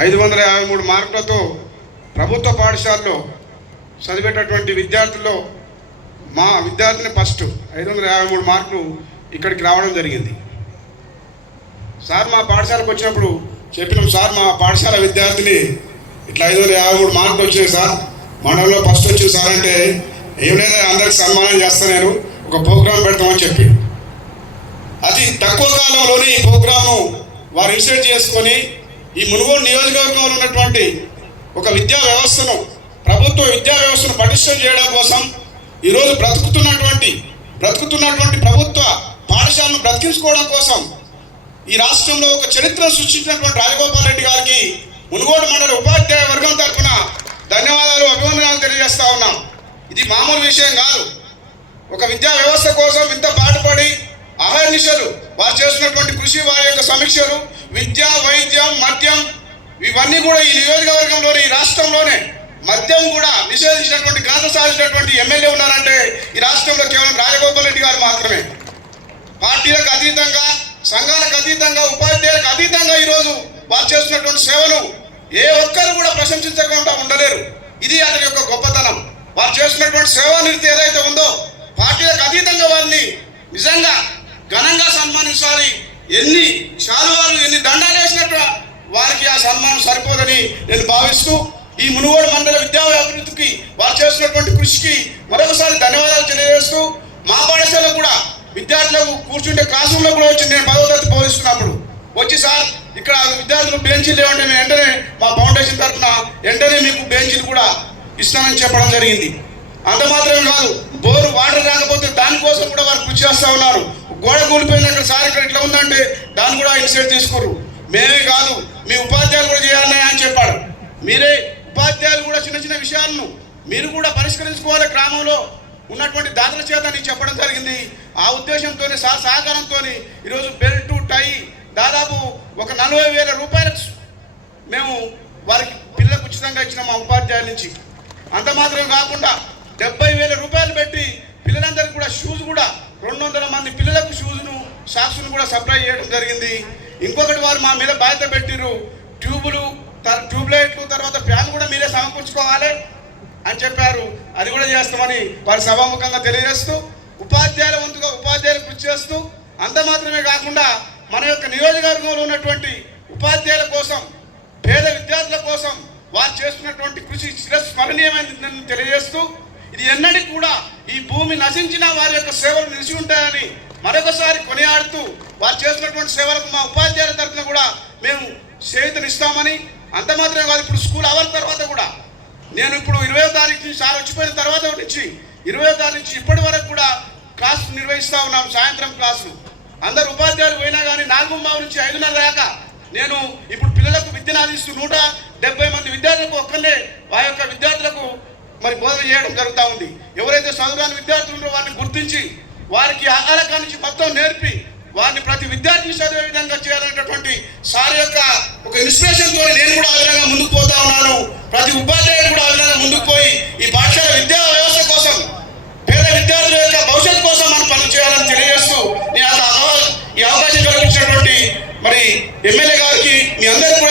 ఐదు వందల యాభై మూడు మార్కులతో ప్రభుత్వ పాఠశాలలో చదివేటటువంటి విద్యార్థుల్లో మా విద్యార్థిని ఫస్ట్ ఐదు వందల యాభై మూడు మార్కులు ఇక్కడికి రావడం జరిగింది. సార్ మా పాఠశాలకు వచ్చినప్పుడు చెప్పినాం సార్ మా పాఠశాల విద్యార్థిని ఇట్లా ఐదు వందల యాభై మూడు మార్కులు వచ్చాయి సార్. మండలంలో ఫస్ట్ వచ్చింది సార్ అంటే ఏం లేదా అందరికి సన్మానం చేస్తా నేను ఒక ప్రోగ్రాం పెడతామని చెప్పి అతి తక్కువ కాలంలోనే ఈ ప్రోగ్రాము వారు ఇన్స్టేట్ చేసుకొని ఈ మునుగోడు నియోజకవర్గంలో ఉన్నటువంటి ఒక విద్యా వ్యవస్థను ప్రభుత్వ విద్యా వ్యవస్థను పటిష్టం చేయడం కోసం ఈరోజు బ్రతుకుతున్నటువంటి బ్రతుకుతున్నటువంటి ప్రభుత్వ పాఠశాలను బ్రతికించుకోవడం కోసం ఈ రాష్ట్రంలో ఒక చరిత్ర సృష్టించినటువంటి రాజగోపాల్ రెడ్డి గారికి మునుగోడు మండల ఉపాధ్యాయ వర్గం తరఫున ధన్యవాదాలు అభివందనాలు తెలియజేస్తా ఉన్నాం. ఇది మామూలు విషయం కాదు. ఒక విద్యా వ్యవస్థ కోసం ఇంత పాటుపడి అహర్నిశలు వారు చేస్తున్నటువంటి కృషి వారి యొక్క సమీక్షలు విద్య వైద్యం మద్యం ఇవన్నీ కూడా ఈ నియోజకవర్గంలోని ఈ రాష్ట్రంలోనే మద్యం కూడా నిషేధించినటువంటి ఘనత సాధించినటువంటి ఎమ్మెల్యే ఉన్నారంటే ఈ రాష్ట్రంలో కేవలం రాజగోపాల్ రెడ్డి గారు మాత్రమే. పార్టీలకు అతీతంగా సంఘాలకు అతీతంగా ఉపాధ్యాయులకు అతీతంగా ఈరోజు వారు చేస్తున్నటువంటి సేవలు ఏ ఒక్కరు కూడా ప్రశంసించకుండా ఉండలేరు. ఇది అతని యొక్క గొప్పతనం. వారు చేస్తున్నటువంటి సేవా నిర్తి ఏదైతే ఉందో పార్టీలకు అతీతంగా వారిని నిజంగా ఘనంగా ఎన్ని శాలువాలు ఎన్ని దండాలు వేసినట్టు వారికి ఆ సన్మానం సరిపోదని నేను భావిస్తూ ఈ మునుగోడు మండల విద్యా అభివృద్ధికి వారు చేస్తున్నటువంటి కృషికి మరొకసారి ధన్యవాదాలు తెలియజేస్తూ మా పాఠశాల కూడా విద్యార్థులకు కూర్చుంటే క్లాస్ రూమ్లో కూడా వచ్చి నేను పదవ తరగతి బోధిస్తున్నప్పుడు వచ్చి సార్ ఇక్కడ విద్యార్థులు బెంచీలు లేవంటే మేము వెంటనే మా ఫౌండేషన్ తరఫున వెంటనే మీకు బెంచీలు కూడా ఇస్తామని చెప్పడం జరిగింది. అంత మాత్రమే కాదు బోరు వాటర్ రాకపోతే దానికోసం కూడా వారు కృషి చేస్తూ ఉన్నారు. గోడ కూలిపోయింది అక్కడ సార్ ఇక్కడ ఇట్లా ఉందంటే దాన్ని కూడా ఇనిషియేట్ తీసుకోరు. మేమే కాదు మీ ఉపాధ్యాయులు కూడా చేయాలని అని చెప్పాడు. మీరే ఉపాధ్యాయులు కూడా చిన్న చిన్న విషయాలను మీరు కూడా పరిష్కరించుకోవాలి గ్రామంలో ఉన్నటువంటి దాతల చేత నీకు చెప్పడం జరిగింది. ఆ ఉద్దేశంతో సార్ సహకారంతో ఈరోజు బెల్ట్ టై దాదాపు ఒక నలభై వేల రూపాయలకు మేము వారికి పిల్లలకు ఉచితంగా ఇచ్చిన మా ఉపాధ్యాయుల నుంచి. అంత మాత్రం కాకుండా డెబ్బై వేల రూపాయలు పెట్టి పిల్లలందరికీ కూడా షూస్ కూడా రెండు వందల మంది పిల్లలకు షూస్ను సాక్స్ను కూడా సప్లై చేయడం జరిగింది. ఇంకొకటి వారు మా మీద బాధ్యత పెట్టిర్రు. ట్యూబులు త- ట్యూబ్ లైట్లు తర్వాత ఫ్యాన్ కూడా మీరే సమకూర్చుకోవాలి అని చెప్పారు. అది కూడా చేస్తామని వారి సభాముఖంగా తెలియజేస్తూ ఉపాధ్యాయుల వంతుగా ఉపాధ్యాయులు కృషి చేస్తూ అంత మాత్రమే కాకుండా మన యొక్క నియోజకవర్గంలో ఉన్నటువంటి ఉపాధ్యాయుల కోసం పేద విద్యార్థుల కోసం వారు చేస్తున్నటువంటి కృషి చిరస్మరణీయమైనదని తెలియజేస్తూ ఇది ఎన్నడికి కూడా ఈ భూమి నశించిన వారి యొక్క సేవలు నిలిచి ఉంటాయని మరొకసారి కొనియాడుతూ వారు చేస్తున్నటువంటి సేవలకు మా ఉపాధ్యాయుల తరఫున కూడా మేము చేతనిస్తామని అంత మాత్రమే కాదు ఇప్పుడు స్కూల్ అవర్ తర్వాత కూడా. నేను ఇప్పుడు ఇరవై తారీఖు నుంచి సార్ వచ్చిపోయిన తర్వాత నుంచి ఇరవై తారీఖు నుంచి ఇప్పటి వరకు కూడా క్లాస్ నిర్వహిస్తూ ఉన్నాం సాయంత్రం క్లాసులు. అందరు ఉపాధ్యాయులు పోయినా కానీ నాలుగు మావు నుంచి ఐదున్నర దాకా నేను ఇప్పుడు పిల్లలకు విద్యను అందిస్తూ నూట డెబ్బై మంది విద్యార్థులకు ఒక్కనే వారి యొక్క విద్యార్థులకు మరి బోధన చేయడం జరుగుతూ ఉంది. ఎవరైతే చదువురాని విద్యార్థులు ఉన్నారో వారిని గుర్తించి వారికి ఆహారకా నుంచి మొత్తం నేర్పి వారిని ప్రతి విద్యార్థిని చదివే విధంగా చేయాలనేటటువంటి సార్ యొక్క ఒక ఇన్స్పిరేషన్తో నేను కూడా ఆ విధంగా ముందుకు పోతా ఉన్నాను. ప్రతి ఉపాధ్యాయుడు కూడా ఆ విధంగా ముందుకు పోయి ఈ పాఠశాల విద్యా వ్యవస్థ కోసం పేద విద్యార్థుల యొక్క భవిష్యత్తు కోసం మనం పనులు చేయాలని తెలియజేస్తూ నేను ఆ ఈ అవకాశం కల్పించినటువంటి మరి ఎమ్మెల్యే గారికి మీ అందరికీ